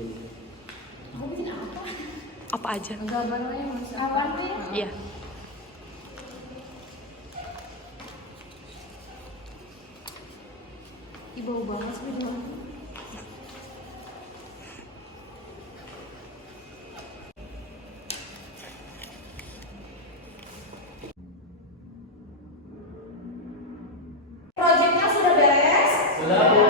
Aku bikin apa? Apa aja? Gambarnya masih apa nih? Iya. Ih, bau banget sih video. Proyeknya sudah beres? Sudah, Bu.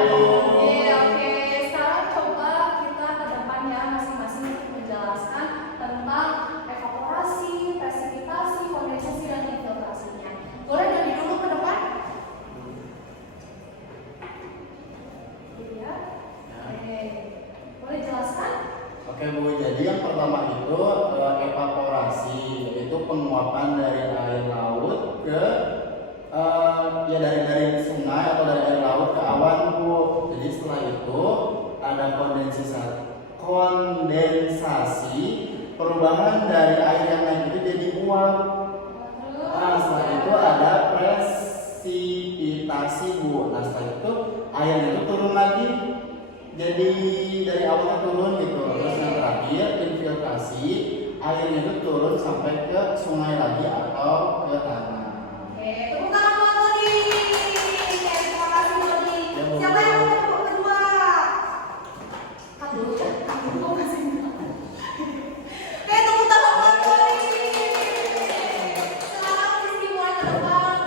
Oke. Sekarang coba kita ke depan ya masing-masing untuk menjelaskan tentang evaporasi, presipitasi, kondensasi, dan infiltrasinya. Boleh dari dulu ke depan? Iya. Oke. Boleh jelaskan? Oke, Bu, jadi yang pertama itu evaporasi, yaitu penguapan dari air laut ke ya dari sungai atau dari air laut ke awan, Bu. Jadi setelah itu ada kondensasi, perubahan dari air yang naik itu jadi uap. Nah, setelah itu ada presipitasi, Bu. Nah, setelah itu airnya itu turun lagi, jadi dari awalnya turun gitu. Terus yang terakhir infiltrasi, airnya itu turun sampai ke sungai lagi atau ke tanah. Oke, tepuk tangan buat Lodi. Terima kasih Lodi. Ya, Bu. Siapa yang mau tepuk kedua? Kamu ya? Kamu mau kasih nama? Oke, tepuk tangan buat Lodi. Sekarang Rizky mulai ke depan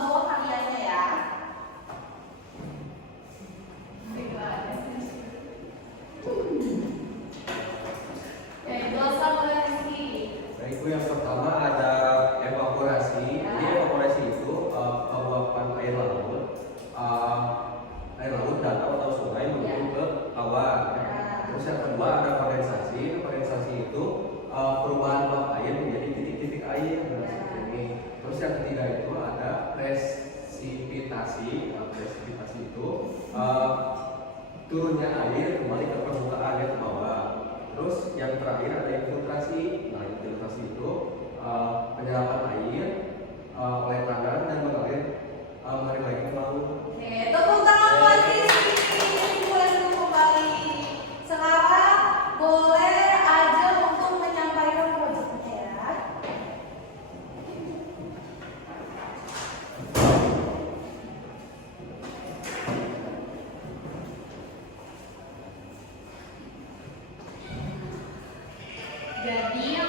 bawa hadiahnya ya. Oke, jelaskan oleh Rizky. Baik, Bu, yang pertama ada evaporasi. Jadi evaporasi itu penguapan air laut, danau atau sungai menuju ke awan. Terus yang kedua ada kondensasi. Kondensasi itu perubahan uap air menjadi titik-titik air. Nah, seperti ini. Terus yang ketiga itu ada presipitasi. Presipitasi itu turunnya air kembali ke permukaan ya, ke bawah. Terus yang terakhir ada infiltrasi. Nah, infiltrasi itu penyerapan air oleh tanah dan mengalir lagi ke laut. Oke, tepuk tangan buat Rizky. Boleh duduk kembali. Sekarang boleh aja untuk menyampaikan proyeknya ya. Jadi